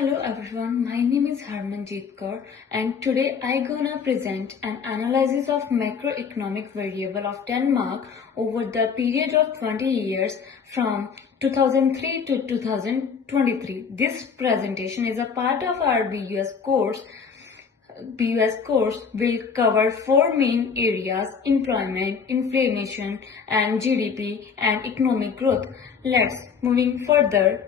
Hello everyone, my name is Harmanjeet Kaur and today I gonna present an analysis of macroeconomic variable of Denmark over the period of 20 years from 2003 to 2023. This presentation is a part of our BUS course. BUS course will cover four main areas: employment, inflation and GDP and economic growth. Moving further.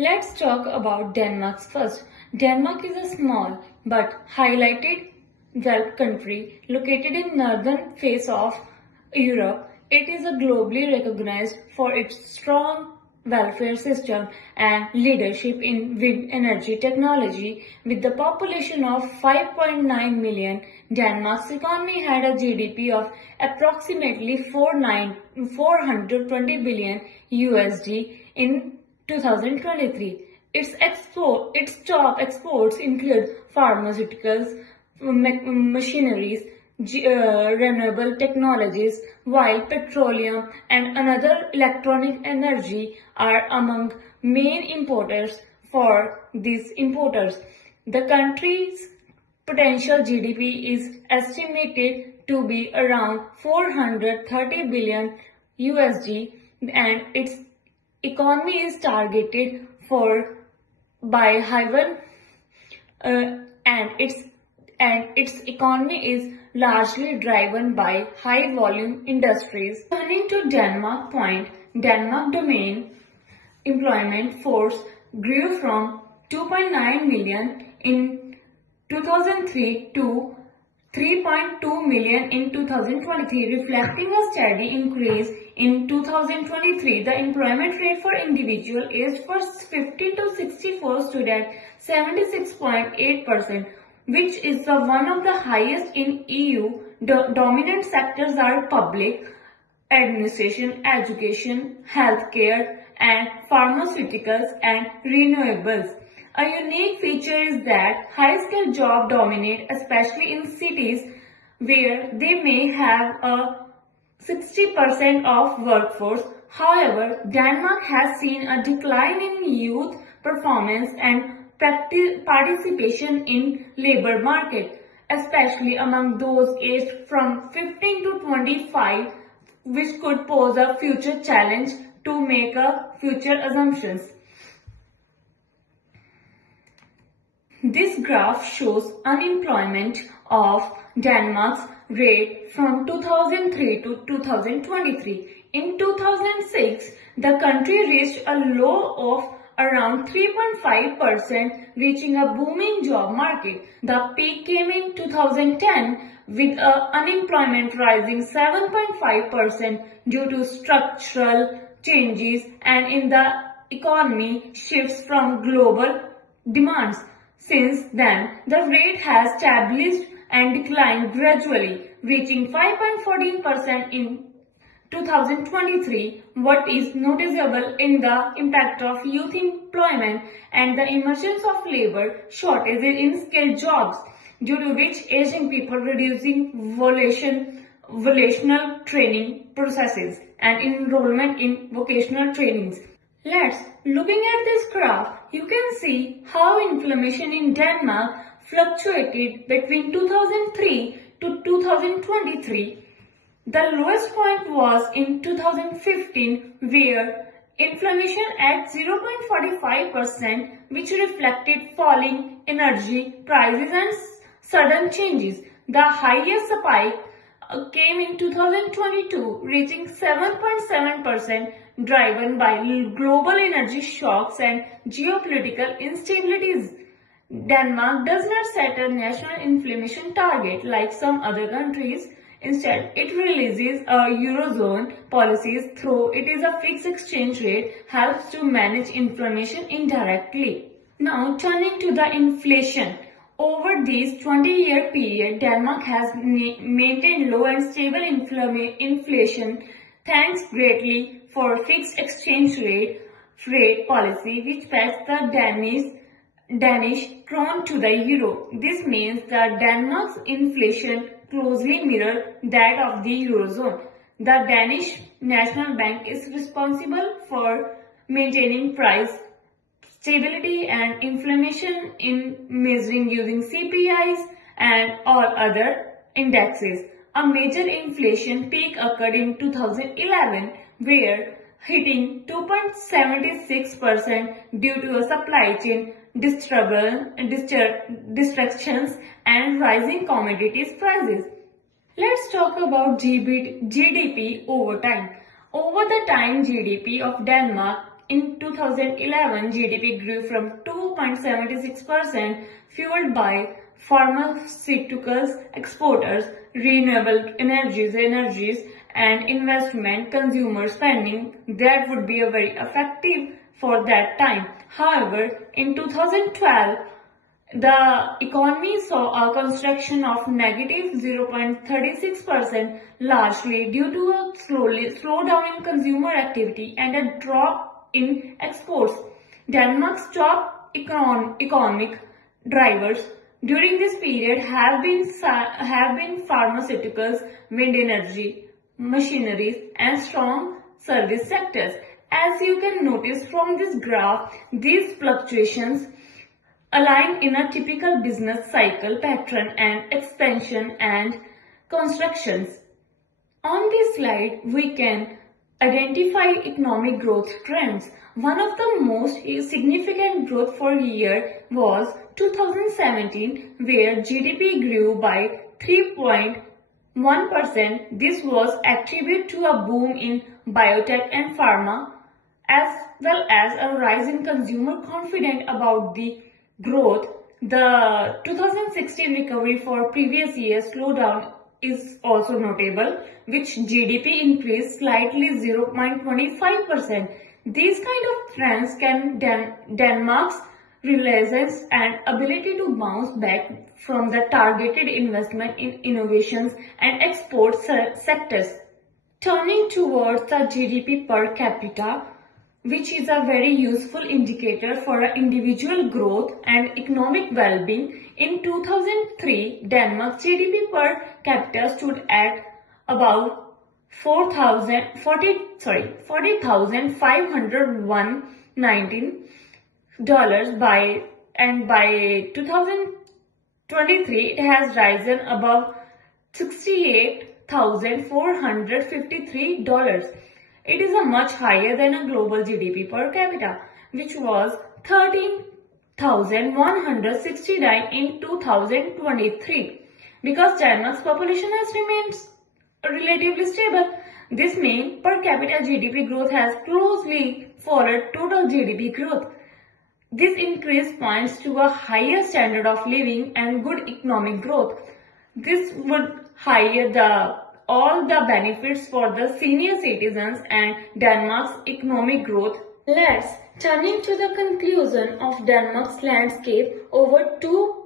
Let's talk about Denmark first. Denmark is a small but highlighted developed country located in northern face of Europe. It is globally recognized for its strong welfare system and leadership in wind energy technology. With the population of 5.9 million, Denmark's economy had a GDP of approximately 420 billion USD in 2023. Its top exports include pharmaceuticals, machineries, renewable technologies, while petroleum and another electronic energy are among main importers for these importers. The country's potential GDP is estimated to be around 430 billion USD and its economy is targeted by Hyven and its economy is largely driven by high volume industries. Turning to Denmark point, Denmark domain employment force grew from 2.9 million in 2003 to 3.2 million in 2023, reflecting a steady increase. In 2023, the employment rate for individuals aged 15 to 64 stood at 76.8%, which is one of the highest in EU. Dominant sectors are public administration, education, healthcare, and pharmaceuticals and renewables. A unique feature is that high-skilled jobs dominate, especially in cities where they may have a 60% of workforce. However, Denmark has seen a decline in youth performance and participation in labor market, especially among those aged from 15 to 25, which could pose a future challenge to make future assumptions. This graph shows unemployment of Denmark's rate from 2003 to 2023. In 2006, the country reached a low of around 3.5%, reaching a booming job market. The peak came in 2010 with unemployment rising 7.5% due to structural changes and in the economy shifts from global demands. Since then, the rate has stabilized and declined gradually, reaching 5.14% in 2023. What is noticeable in the impact of youth employment and the emergence of labor shortages in skilled jobs, due to which aging people reducing vocational training processes and enrollment in vocational trainings. Looking at this graph, you can see how inflation in Denmark fluctuated between 2003 to 2023. The lowest point was in 2015, where inflation at 0.45%, which reflected falling energy prices and sudden changes. The highest spike came in 2022, reaching 7.7%, driven by global energy shocks and geopolitical instabilities. Denmark does not set a national inflation target like some other countries. Instead, it releases a Eurozone policies through it is a fixed exchange rate, helps to manage inflation indirectly. Now, turning to the inflation. Over this 20-year period, Denmark has maintained low and stable inflation thanks greatly for fixed exchange rate policy, which pegs the Danish krone to the euro. This means that Denmark's inflation closely mirrors that of the Eurozone. The Danish National Bank is responsible for maintaining price stability and inflation in measuring using CPIs and all other indexes. A major inflation peak occurred in 2011 where hitting 2.76% due to a supply chain distractions and rising commodities prices. Let's talk about GDP over time. Over the time, GDP of Denmark in 2011, GDP grew from 2.76% fueled by pharmaceuticals exporters, renewable energies and investment consumer spending. That would be a very effective for that time. However, in 2012, the economy saw a contraction of negative 0.36%, largely due to a slowdown in consumer activity and a drop in exports. Denmark's top economic drivers during this period have been pharmaceuticals, wind energy, machineries, and strong service sectors. As you can notice from this graph, these fluctuations align in a typical business cycle pattern and expansion and constructions. On this slide, we can identify economic growth trends. One of the most significant growth for year was 2017, where GDP grew by 3.1%. This was attributed to a boom in biotech and pharma, as well as a rise in consumer confidence about the growth. The 2016 recovery for previous year's slowdown is also notable, which GDP increased slightly 0.25%. These kind of trends can Denmark's resilience and ability to bounce back from the targeted investment in innovations and export sectors. Turning towards the GDP per capita, which is a very useful indicator for individual growth and economic well-being. In 2003, Denmark's GDP per capita stood at about $40,519 by 2023 it has risen above $68,453. It is a much higher than a global GDP per capita, which was 13,169 in 2023. Because Denmark's population has remained relatively stable, this means per capita GDP growth has closely followed total GDP growth. This increase points to a higher standard of living and good economic growth. This would higher all the benefits for the senior citizens and Denmark's economic growth. Let's turning to the conclusion of Denmark's landscape over two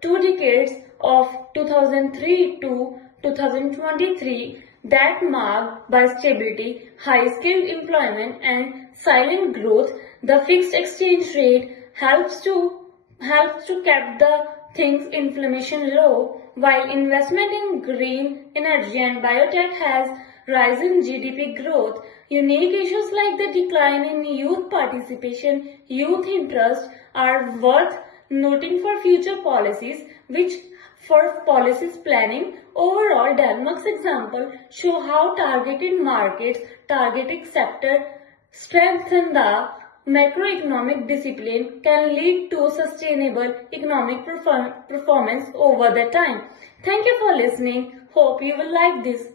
decades of 2003 to 2023 that marked by stability, high-skilled employment and silent growth. The fixed exchange rate helps to keep the things inflation low, while investment in green energy and biotech has risen GDP growth. Unique issues like the decline in youth participation, youth interest are worth noting for future policies, which for policies planning. Overall, Denmark's example show how targeted markets, targeted sector strengthen the macroeconomic discipline can lead to sustainable economic performance over the time. Thank you for listening. Hope you will like this.